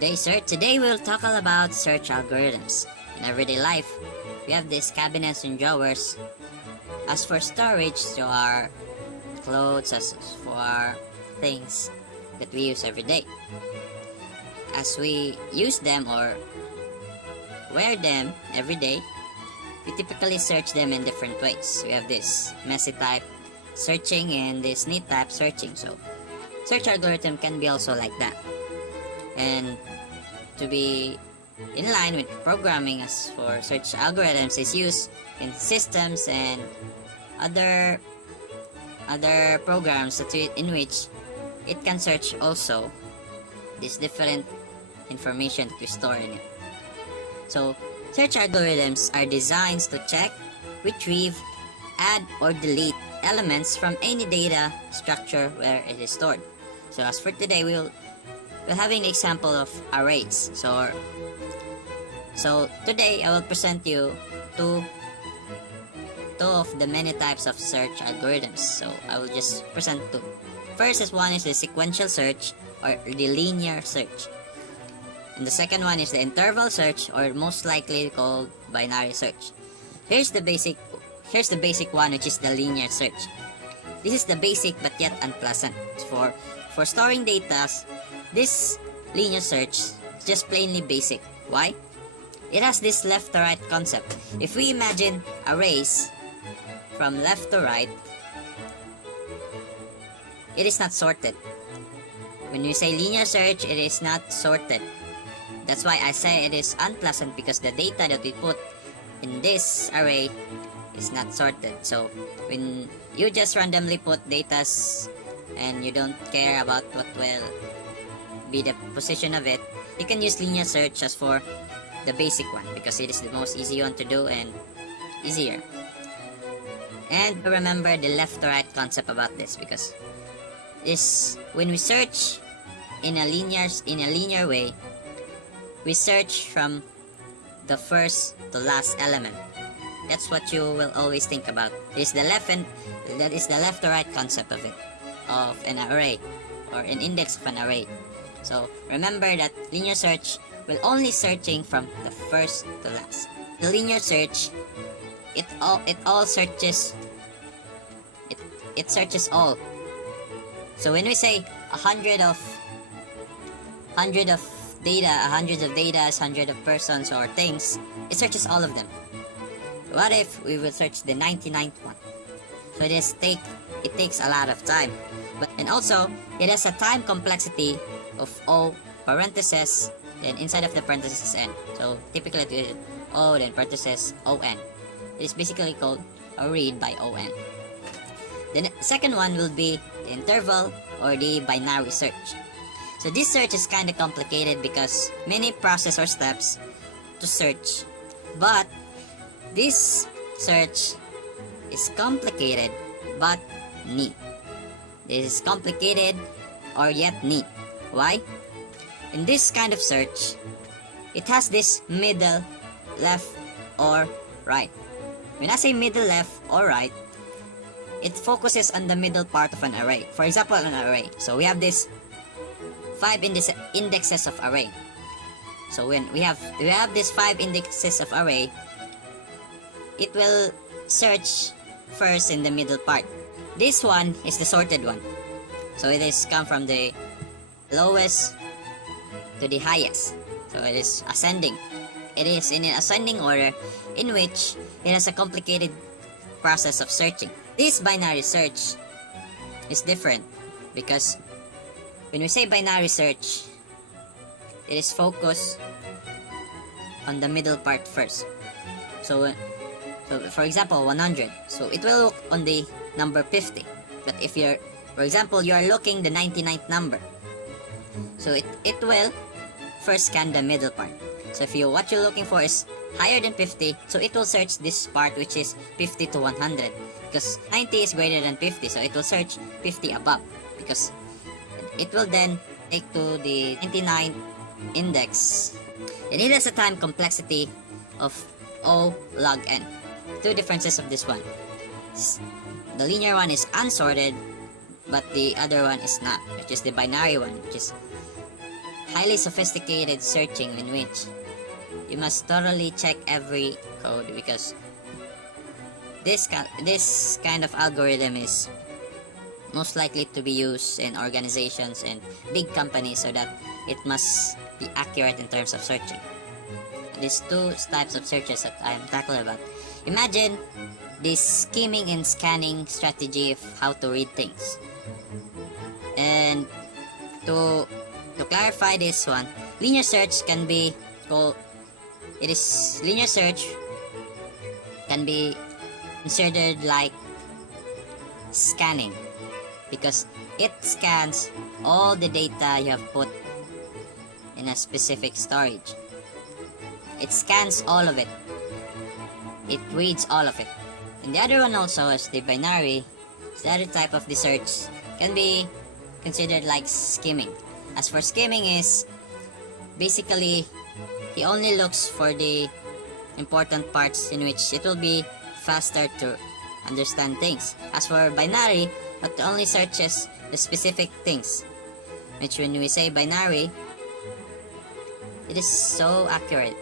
Today, sir, today we'll talk all about search algorithms. In everyday life, we have these cabinets and drawers as for storage to our clothes, as for our things that we use every day. As we use them or wear them every day, we typically search them in different ways. We have this messy type searching and this neat type searching. So search algorithm can be also like that. And to be in line with programming, as for search algorithms is used in systems and other programs that in which it can search also this different information that we store in it. So search algorithms are designed to check, retrieve, add or delete elements from any data structure where it is stored. So as for today, we'll have an example of arrays. So today I will present you two of the many types of search algorithms. So I will just present two. First is one is the sequential search or the linear search. And the second one is the interval search, or most likely called binary search. Here's the basic one, which is the linear search. This is the basic but yet unpleasant. For storing data, this linear search is just plainly basic. Why? It has this left to right concept. If we imagine arrays from left to right, it is not sorted. When you say linear search, it is not sorted. That's why I say it is unpleasant, because the data that we put in this array is not sorted. So when you just randomly put data and you don't care about what will be the position of it, you can use linear search as for the basic one, because it is the most easy one to do and easier. And remember the left to right concept about this, because when we search in a linear way, we search from the first to last element. That's what you will always think about. That is the left to right concept of it, of an array or an index of an array. So remember that linear search will only searching from the first to last. The linear search, it searches all. So when we say hundreds of persons or things, it searches all of them. What if we will search the 99th one? So it takes a lot of time. And also, it has a time complexity of O parentheses, then inside of the parentheses n. So typically it is O then parentheses on. It is basically called a read by on. The second one will be the interval or the binary search. So this search is kind of complicated because many process or steps to search, but this search is complicated but neat. This is complicated or yet neat. Why? In this kind of search, it has this middle, left, or right. When I say middle, left, or right, it focuses on the middle part of an array. For example, an array. So we have this 5 indexes of array. So when we have these 5 indexes of array, it will search first in the middle part. This one is the sorted one. So it is come from the lowest to the highest. So it is ascending. It is in an ascending order in which it has a complicated process of searching. This binary search is different because when we say binary search, it is focused on the middle part first. So for example, 100. So it will look on the number 50. But if for example, you are looking the 99th number, so it will first scan the middle part. So if what you're looking for is higher than 50, so it will search this part, which is 50 to 100, because 90 is greater than 50, so it will search 50 above, because it will then take to the 99 index. And it has a time complexity of O log n. Two differences of this one. The linear one is unsorted, but the other one is not, which is the binary one, which is highly sophisticated searching in which you must thoroughly check every code, because this kind of algorithm is most likely to be used in organizations and big companies, so that it must be accurate in terms of searching. These two types of searches that I'm talking about. Imagine this skimming and scanning strategy of how to read things. And to clarify this one, linear search can be called, linear search can be considered like scanning, because it scans all the data you have put in a specific storage. It scans all of it. It reads all of it. And the other one also is the binary. The other type of the search can be considered like skimming. As for skimming is basically he only looks for the important parts in which it will be faster to understand things. As for binary, it only searches the specific things, which when we say binary, it is so accurate,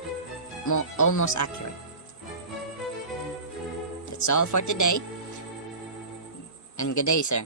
almost accurate. That's all for today, and good day, sir.